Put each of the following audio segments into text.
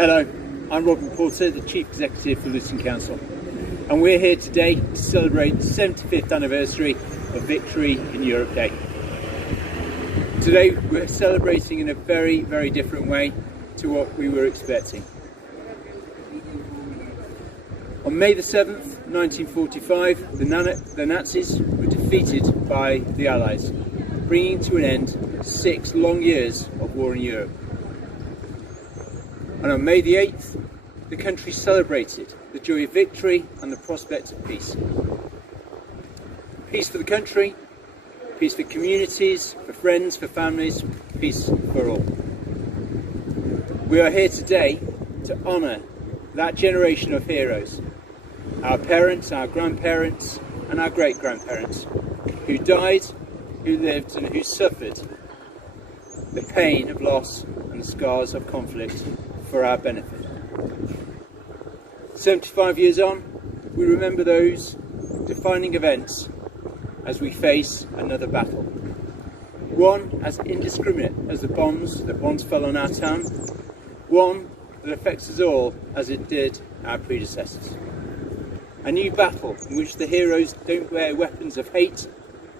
Hello, I'm Robin Porter, the Chief Executive for Luton Council, and we're here today to celebrate the 75th anniversary of Victory in Europe Day. Today we're celebrating in a very, very different way to what we were expecting. On May the 7th, 1945, the Nazis were defeated by the Allies, bringing to an end 6 long years of war in Europe. And on May the 8th, the country celebrated the joy of victory and the prospect of peace. Peace for the country, peace for communities, for friends, for families, peace for all. We are here today to honour that generation of heroes, our parents, our grandparents and our great-grandparents, who died, who lived and who suffered the pain of loss and the scars of conflict for our benefit. 75 years on, we remember those defining events as we face another battle. One as indiscriminate as the bombs that once fell on our town, one that affects us all as it did our predecessors. A new battle in which the heroes don't wear weapons of hate,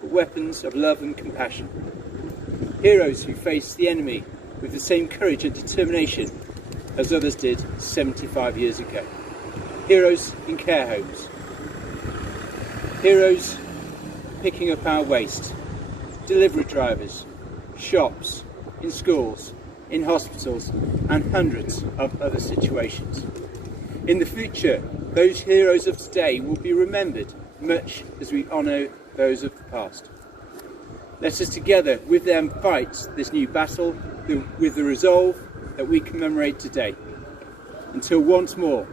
but weapons of love and compassion. Heroes who face the enemy with the same courage and determination as others did 75 years ago. Heroes in care homes. Heroes picking up our waste. Delivery drivers, shops, in schools, in hospitals, and hundreds of other situations. In the future, those heroes of today will be remembered much as we honour those of the past. Let us together with them fight this new battle with the resolve that we commemorate today, until once more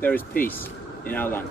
there is peace in our land.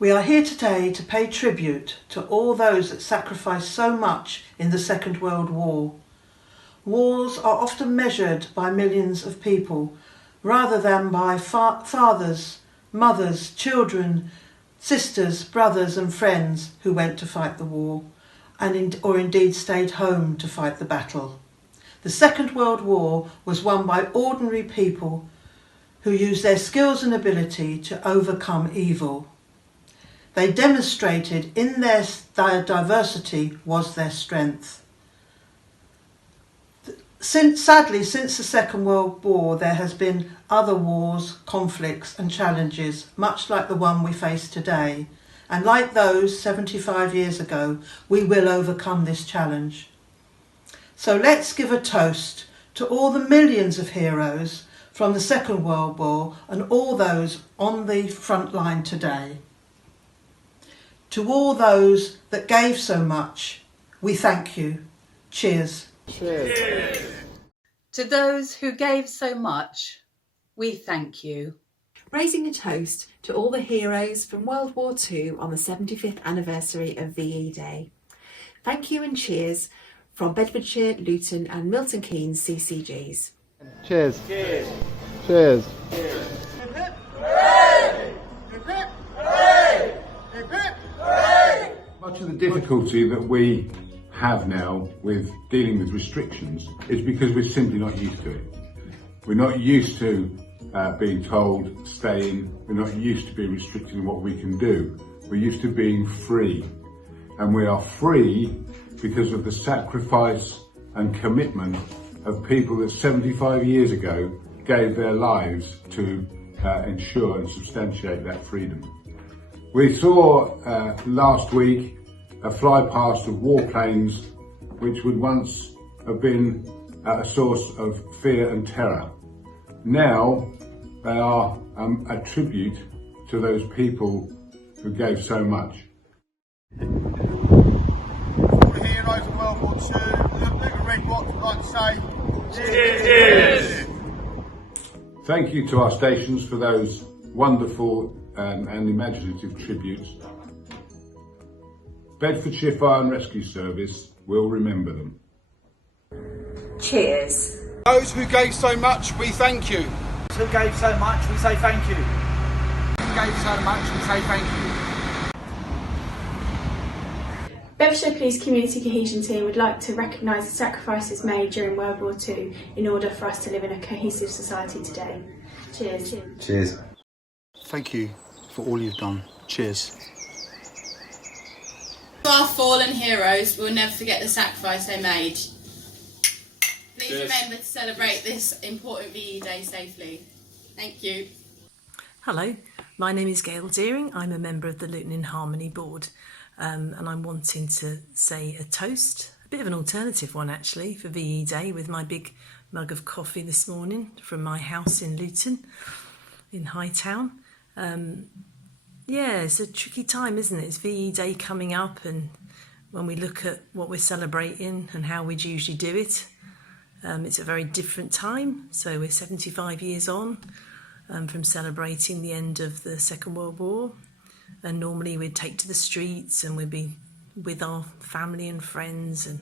We are here today to pay tribute to all those that sacrificed so much in the Second World War. Wars are often measured by millions of people rather than by fathers, mothers, children, sisters, brothers and friends who went to fight the war or indeed stayed home to fight the battle. The Second World War was won by ordinary people who used their skills and ability to overcome evil. They demonstrated in their diversity was their strength. Sadly, since the Second World War, there has been other wars, conflicts and challenges, much like the one we face today. And like those 75 years ago, we will overcome this challenge. So let's give a toast to all the millions of heroes from the Second World War and all those on the front line today. To all those that gave so much, we thank you. Cheers. Cheers. To those who gave so much, we thank you. Raising a toast to all the heroes from World War II on the 75th anniversary of VE Day. Thank you and cheers from Bedfordshire, Luton and Milton Keynes CCGs. Cheers. Cheers. Cheers. Cheers. Much of the difficulty that we have now with dealing with restrictions is because we're simply not used to it. We're not used to being told stay in. We're not used to being restricted in what we can do. We're used to being free. And we are free because of the sacrifice and commitment of people that 75 years ago gave their lives to ensure and substantiate that freedom. We saw last week a flypast of warplanes which would once have been a source of fear and terror. Now they are a tribute to those people who gave so much. All the heroes of World War II, Luton Red Watch would like to say, cheers! Thank you to our stations for those wonderful and imaginative tributes. Bedfordshire Fire and Rescue Service will remember them. Cheers. Those who gave so much, we thank you. Who gave so much, we say thank you. Who gave so much, we say thank you. Bedfordshire Police Community Cohesion Team would like to recognise the sacrifices made during World War II in order for us to live in a cohesive society today. Cheers. Cheers. Thank you for all you've done. Cheers. To our fallen heroes, we'll never forget the sacrifice they made. Please remember to celebrate this important VE Day safely. Thank you. Hello, my name is Gail Deering. I'm a member of the Luton in Harmony Board and I'm wanting to say a toast, a bit of an alternative one actually, for VE Day with my big mug of coffee this morning from my house in Luton, in Hightown. Yeah, it's a tricky time, isn't it? It's VE Day coming up, and when we look at what we're celebrating and how we'd usually do it, it's a very different time. So we're 75 years on from celebrating the end of the Second World War, and normally we'd take to the streets and we'd be with our family and friends and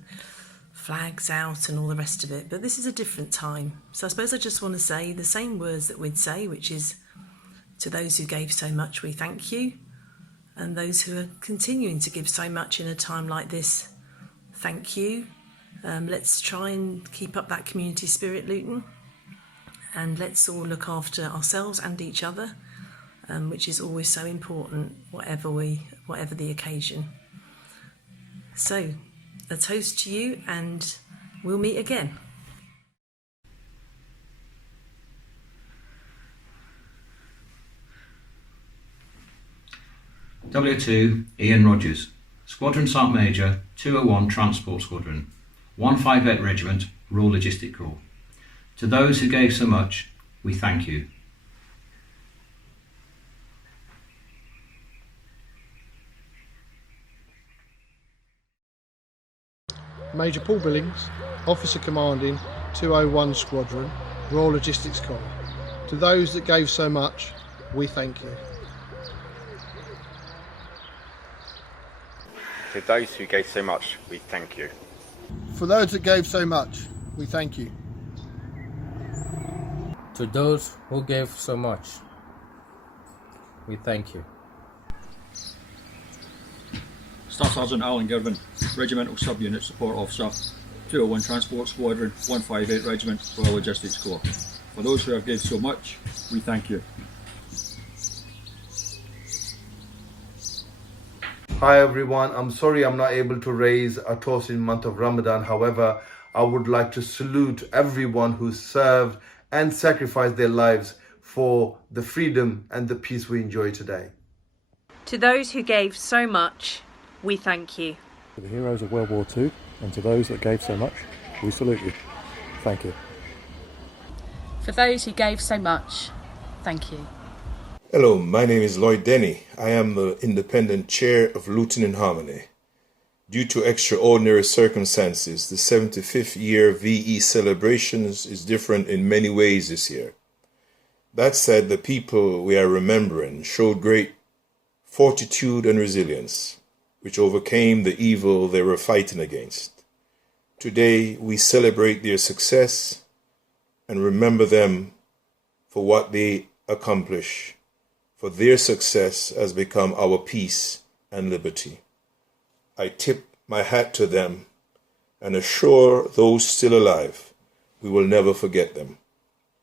flags out and all the rest of it. But this is a different time. So I suppose I just want to say the same words that we'd say, which is, to those who gave so much, we thank you. And those who are continuing to give so much in a time like this, thank you. Let's try and keep up that community spirit, Luton. And let's all look after ourselves and each other, which is always so important, whatever the occasion. So, a toast to you, and we'll meet again. W2 Ian Rogers, Squadron Sergeant Major, 201 Transport Squadron, 158 Regiment, Royal Logistic Corps. To those who gave so much, we thank you. Major Paul Billings, Officer Commanding 201 Squadron, Royal Logistics Corps. To those that gave so much, we thank you. To those who gave so much, we thank you. For those that gave so much, we thank you. To those who gave so much, we thank you. Staff Sergeant Alan Girvin, Regimental Sub-Unit Support Officer, 201 Transport Squadron, 158 Regiment, Royal Logistics Corps. For those who have gave so much, we thank you. Hi everyone, I'm sorry I'm not able to raise a toast in the month of Ramadan. However, I would like to salute everyone who served and sacrificed their lives for the freedom and the peace we enjoy today. To those who gave so much, we thank you. To the heroes of World War II and to those that gave so much, we salute you. Thank you. For those who gave so much, thank you. Hello, my name is Lloyd Denny. I am the independent chair of Luton in Harmony. Due to extraordinary circumstances, the 75th year VE celebrations is different in many ways this year. That said, the people we are remembering showed great fortitude and resilience, which overcame the evil they were fighting against. Today, we celebrate their success and remember them for what they accomplish. For their success has become our peace and liberty. I tip my hat to them and assure those still alive we will never forget them.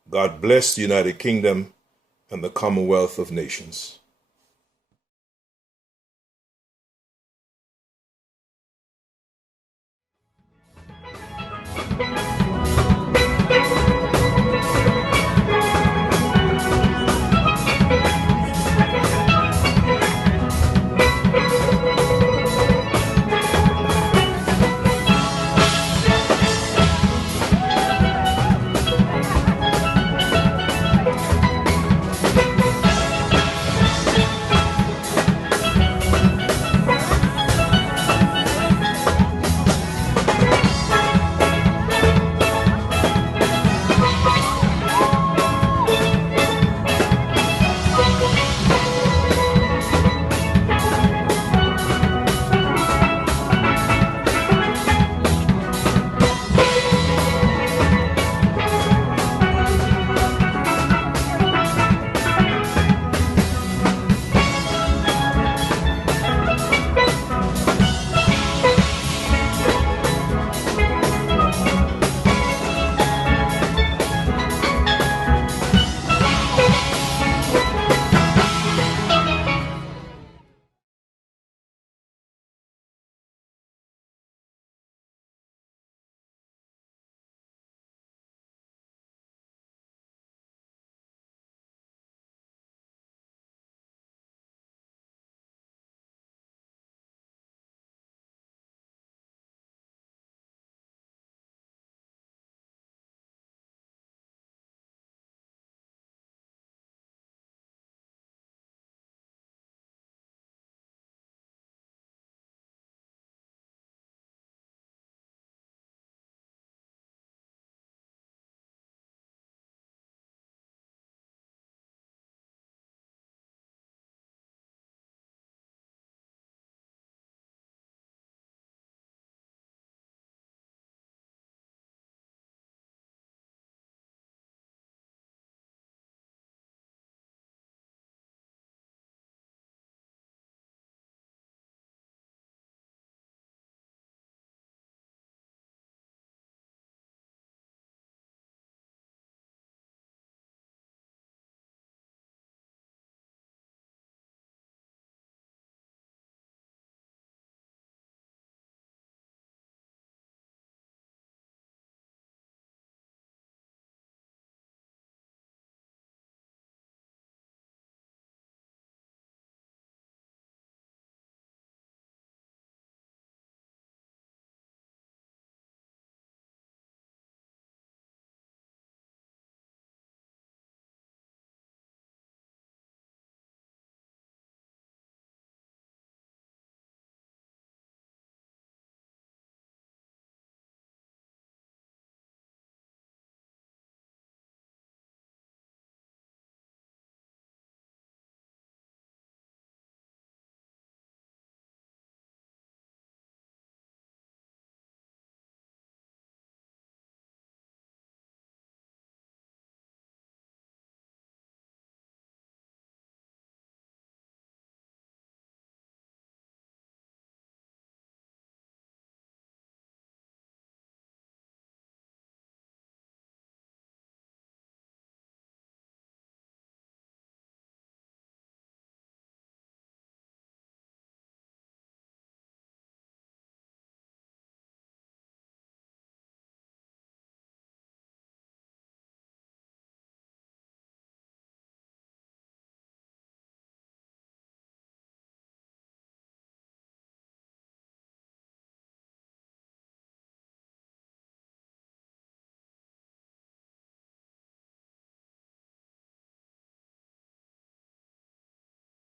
God bless the United Kingdom and the Commonwealth of Nations. Thank you.